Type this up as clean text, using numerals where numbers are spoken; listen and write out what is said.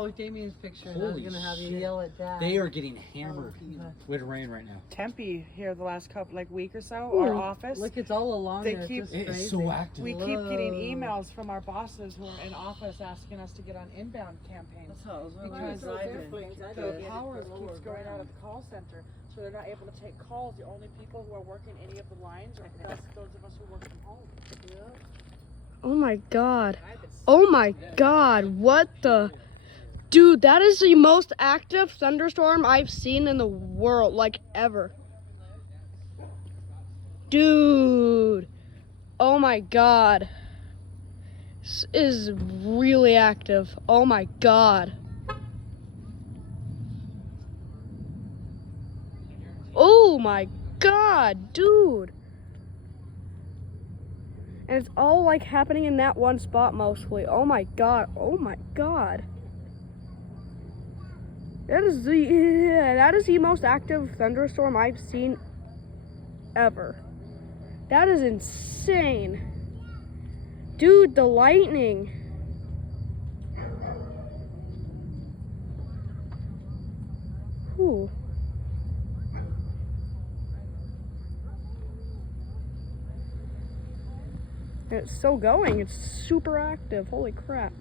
Oh, Damien's picture. I was gonna have you yell at Dad. They are getting hammered with rain right now. Tempe here the last week or so. Our office. Look, it's all along there. It is so active. We keep getting emails from our bosses who are in office asking us to get on inbound campaigns. That's how it was Because the power It's keeps going out at the call center, so they're not able to take calls. The only people who are working any of the lines are those of us who work from home. Oh my god. Oh my god. What the? Dude, that is the most active thunderstorm I've seen in the world, like ever. Dude. Oh my god. This is really active. Oh my god. Oh my god, dude. And it's all like happening in that one spot mostly. Oh my god. Oh my god. That is the most active thunderstorm I've seen ever. That is insane. Dude, the lightning. Whew. And it's still going. It's super active. Holy crap.